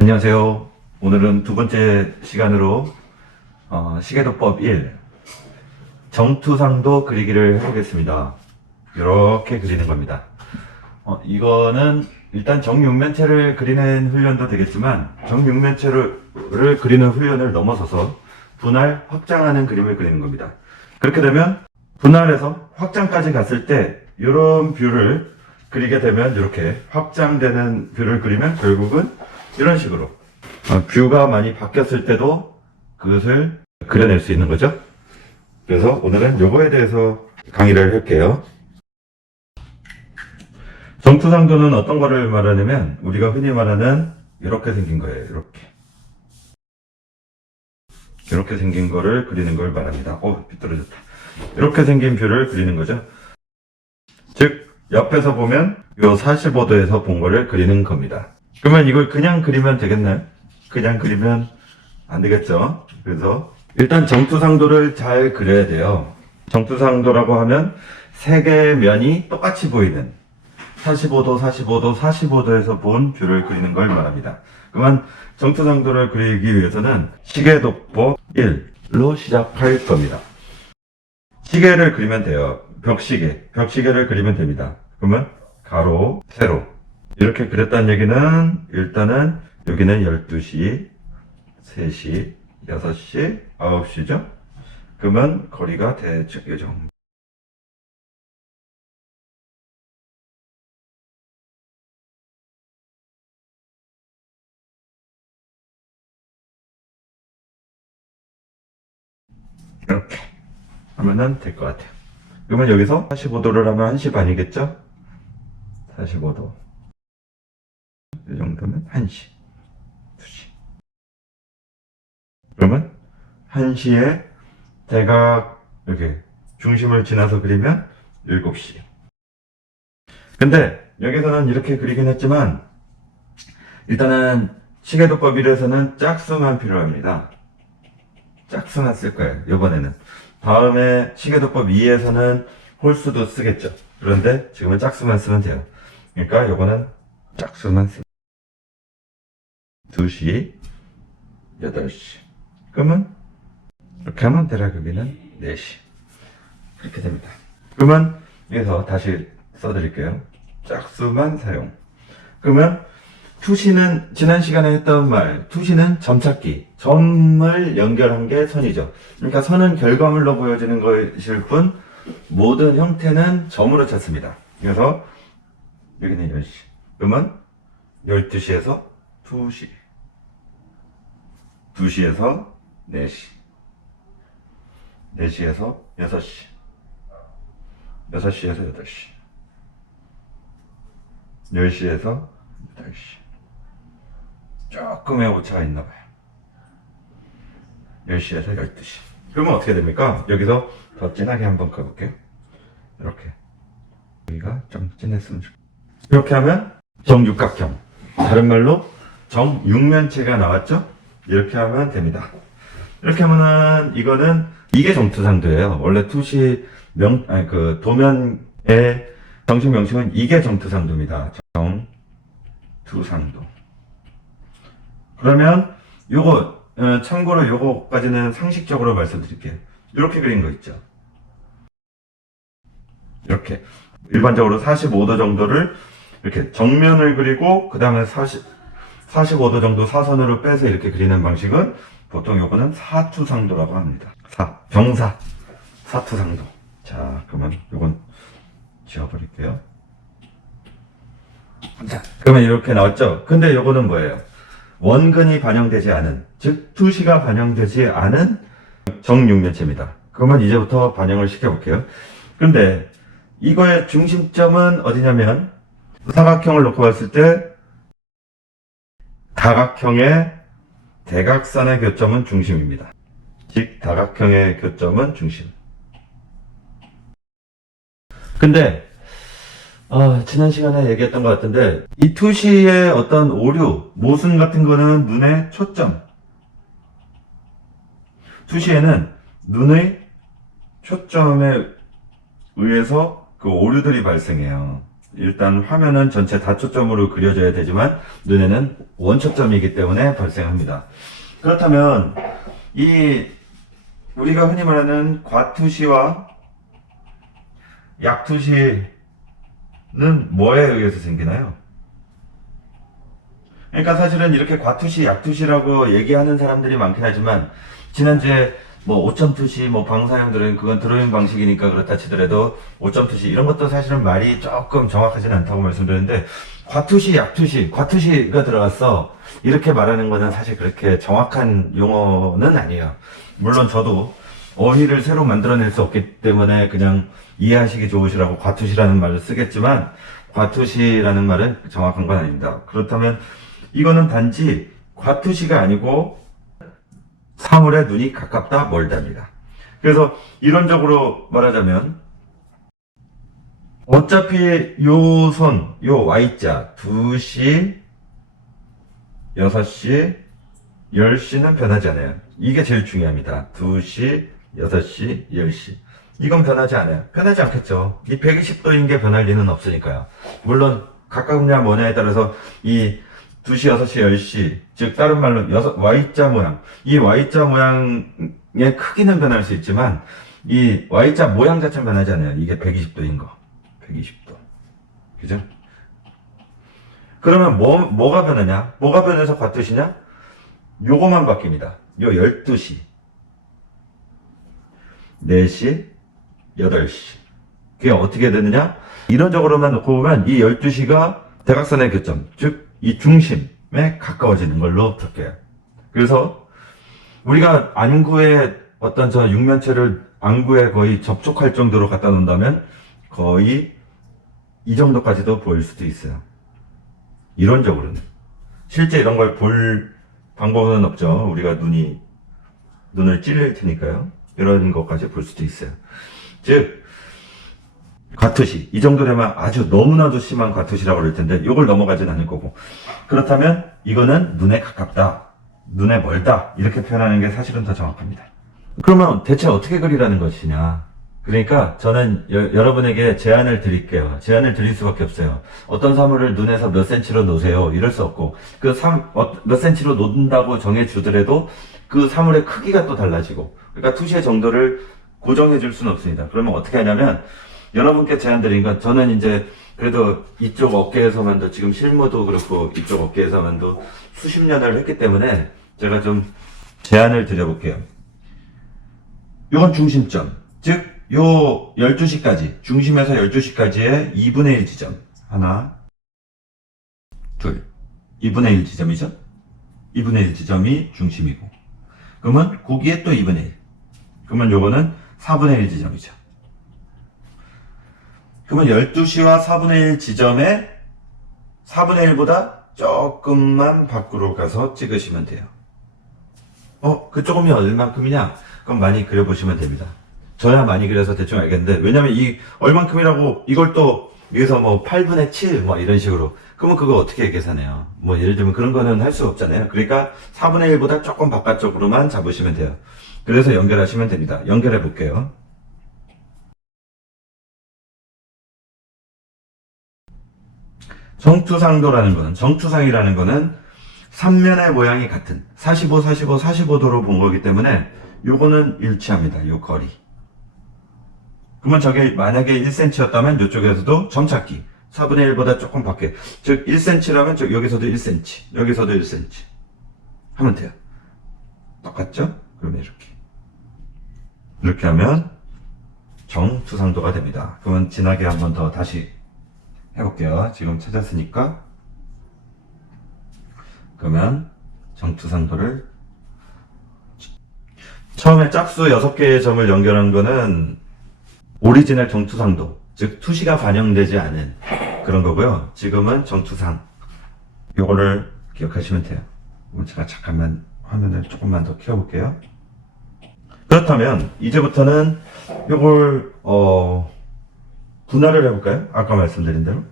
안녕하세요. 오늘은 두 번째 시간으로 시계도법 1 정투상도 그리기를 해보겠습니다. 이렇게 그리는 겁니다. 이거는 일단 정육면체를 그리는 훈련도 되겠지만 정육면체를 그리는 훈련을 넘어서서 분할, 확장하는 그림을 그리는 겁니다. 그렇게 되면 분할에서 확장까지 갔을 때 이런 뷰를 그리게 되면 이렇게 확장되는 뷰를 그리면 결국은 이런 식으로 뷰가 많이 바뀌었을 때도 그것을 그려낼 수 있는 거죠. 그래서 오늘은 요거에 대해서 강의를 할게요. 정투상도는 어떤 거를 말하냐면 우리가 흔히 말하는 이렇게 생긴 거예요. 이렇게 생긴 거를 그리는 걸 말합니다. 삐뚤어졌다. 이렇게 생긴 뷰를 그리는 거죠. 즉 옆에서 보면 요 45도에서 본 거를 그리는 겁니다. 그러면 이걸 그냥 그리면 되겠나요? 그냥 그리면 안 되겠죠. 그래서 일단 정투상도를 잘 그려야 돼요. 정투상도라고 하면 세 개의 면이 똑같이 보이는 45도, 45도, 45도에서 본 뷰를 그리는 걸 말합니다. 그러면 정투상도를 그리기 위해서는 시계도법 1로 시작할 겁니다. 시계를 그리면 돼요. 벽시계를 그리면 됩니다. 그러면 가로, 세로 이렇게 그렸다는 얘기는 일단은 여기는 12시, 3시, 6시, 9시죠? 그러면 거리가 대충 이 정도. 이렇게 하면은 될 것 같아요. 그러면 여기서 45도를 하면 1시 반이겠죠? 45도. 이 정도면 1시, 2시. 그러면 1시에 대각 이렇게 중심을 지나서 그리면 7시. 근데 여기서는 이렇게 그리긴 했지만 일단은 시계도법 1에서는 짝수만 필요합니다. 짝수만 쓸 거예요. 이번에는. 다음에 시계도법 2에서는 홀수도 쓰겠죠. 그런데 지금은 짝수만 쓰면 돼요. 그러니까 요거는 짝수만 쓰면 2시, 8시. 그러면 이렇게 하면 대략 여기는 4시. 이렇게 됩니다. 그러면 여기서 다시 써드릴게요. 짝수만 사용. 그러면 투시는 지난 시간에 했던 말, 투시는 점찾기, 점을 연결한 게 선이죠. 그러니까 선은 결과물로 보여지는 것일 뿐 모든 형태는 점으로 찾습니다. 그래서 여기는 10시. 그러면 12시에서 2시, 2시에서 4시, 4시에서 6시, 6시에서 8시, 10시에서 8시. 조금의 오차가 있나봐요. 10시에서 12시. 그러면 어떻게 됩니까? 여기서 더 진하게 한번 가볼게요. 이렇게. 여기가 좀 진했으면 좋겠어요. 이렇게 하면 정육각형. 다른 말로 정육면체가 나왔죠? 이렇게 하면 됩니다. 이렇게 하면은 이거는 이게 정투상도예요. 원래 도면의 정식 명칭은 이게 정투상도입니다. 정투상도. 그러면 요거 참고로 요거까지는 상식적으로 말씀드릴게요. 이렇게 그린 거 있죠. 이렇게 일반적으로 45도 정도를 이렇게 정면을 그리고 그 다음에 45도 정도 사선으로 빼서 이렇게 그리는 방식은 보통 요거는 사투상도라고 합니다. 병사 사투상도. 자, 그러면 요건 지워버릴게요. 자, 그러면 이렇게 나왔죠. 근데 요거는 뭐예요? 원근이 반영되지 않은, 즉 투시가 반영되지 않은 정육면체입니다. 그러면 이제부터 반영을 시켜볼게요. 그런데 이거의 중심점은 어디냐면 사각형을 놓고 봤을 때 다각형의 대각선의 교점은 중심입니다. 즉 다각형의 교점은 중심. 근데 지난 시간에 얘기했던 것 같은데 이 투시의 어떤 오류, 모순 같은 거는 눈의 초점. 투시에는 눈의 초점에 의해서 그 오류들이 발생해요. 일단 화면은 전체 다초점으로 그려져야 되지만 눈에는 원초점이기 때문에 발생합니다. 그렇다면 이 우리가 흔히 말하는 과투시와 약투시는 뭐에 의해서 생기나요? 그러니까 사실은 이렇게 과투시, 약투시라고 얘기하는 사람들이 많긴 하지만 지난주에 뭐 5점 투시, 뭐 방사형들은 그건 드로잉 방식이니까 그렇다 치더라도 5점 투시 이런 것도 사실은 말이 조금 정확하지는 않다고 말씀드렸는데 과투시, 약투시, 과투시가 들어갔어 이렇게 말하는 거는 사실 그렇게 정확한 용어는 아니에요. 물론 저도 어휘를 새로 만들어낼 수 없기 때문에 그냥 이해하시기 좋으시라고 과투시라는 말을 쓰겠지만 과투시라는 말은 정확한 건 아닙니다. 그렇다면 이거는 단지 과투시가 아니고 사물에 눈이 가깝다 멀다입니다. 그래서 이론적으로 말하자면 어차피 요 선, 요 Y자 2시, 6시, 10시는 변하지 않아요. 이게 제일 중요합니다. 2시, 6시, 10시. 이건 변하지 않아요. 변하지 않겠죠. 이 120도인 게 변할 리는 없으니까요. 물론 가까우냐 뭐냐에 따라서 이 2시, 6시, 10시, 즉 다른 말로 Y자 모양, 이 Y자 모양의 크기는 변할 수 있지만 이 Y자 모양 자체는 변하지 않아요. 이게 120도인 거. 120도. 그죠? 그러면 뭐가 변하냐? 뭐가 변해서 과투시냐? 요거만 바뀝니다. 요 12시, 4시, 8시. 그게 어떻게 되느냐? 이론적으로만 놓고 보면 이 12시가 대각선의 교점, 즉 이 중심에 가까워지는 걸로 볼게요. 그래서 우리가 안구에 어떤 저 육면체를 안구에 거의 접촉할 정도로 갖다 놓는다면 거의 이 정도까지도 보일 수도 있어요. 이론적으로는. 실제 이런 걸 볼 방법은 없죠. 우리가 눈을 찔릴 테니까요. 이런 것까지 볼 수도 있어요. 즉, 과투시. 이 정도 되면 아주 너무나도 심한 과투시라고 그럴 텐데, 이걸 넘어가진 않을 거고. 그렇다면, 이거는 눈에 가깝다, 눈에 멀다, 이렇게 표현하는 게 사실은 더 정확합니다. 그러면 대체 어떻게 그리라는 것이냐? 그러니까 저는 여러분에게 제안을 드릴게요. 제안을 드릴 수밖에 없어요. 어떤 사물을 눈에서 몇 센치로 놓으세요. 이럴 수 없고, 몇 센치로 놓는다고 정해주더라도 그 사물의 크기가 또 달라지고, 그러니까 투시의 정도를 고정해 줄 수는 없습니다. 그러면 어떻게 하냐면, 여러분께 제안 드린 건, 저는 이제 그래도 이쪽 업계에서만도 지금 실무도 그렇고 이쪽 업계에서만도 수십 년을 했기 때문에 제가 좀 제안을 드려볼게요. 이건 중심점. 즉, 요 12시까지, 중심에서 12시까지의 2분의 1 지점. 하나, 둘. 2분의 1 지점이죠? 2분의 1 지점이 중심이고. 그러면 거기에 또 2분의 1. 그러면 요거는 4분의 1 지점이죠. 그러면 12시와 4분의 1 지점에 4분의 1보다 조금만 밖으로 가서 찍으시면 돼요. 그 조금이 얼만큼이냐? 그럼 많이 그려보시면 됩니다. 저야 많이 그려서 대충 알겠는데, 왜냐면 이 얼만큼이라고 이걸 또 여기서 뭐 8분의 7 뭐 이런 식으로, 그러면 그거 어떻게 계산해요? 뭐 예를 들면 그런 거는 할 수 없잖아요. 그러니까 4분의 1보다 조금 바깥쪽으로만 잡으시면 돼요. 그래서 연결하시면 됩니다. 연결해 볼게요. 정투상이라는 거는 3면의 모양이 같은 45, 45, 45도로 본 거기 때문에 요거는 일치합니다. 요 거리. 그러면 저게 만약에 1cm였다면 이쪽에서도 점찾기 4분의 1보다 조금 밖에, 즉 1cm라면 여기서도 1cm, 여기서도 1cm 하면 돼요. 똑같죠? 그러면 이렇게 하면 정투상도가 됩니다. 그러면 진하게 한 번 더 다시 해볼게요. 지금 찾았으니까. 그러면 정투상도를, 처음에 짝수 6개의 점을 연결한 거는 오리지널 정투상도, 즉 투시가 반영되지 않은 그런 거고요. 지금은 정투상. 요거를 기억하시면 돼요. 그럼 제가 잠깐만 화면을 조금만 더 키워볼게요. 그렇다면 이제부터는 요걸 분할을 해볼까요? 아까 말씀드린 대로.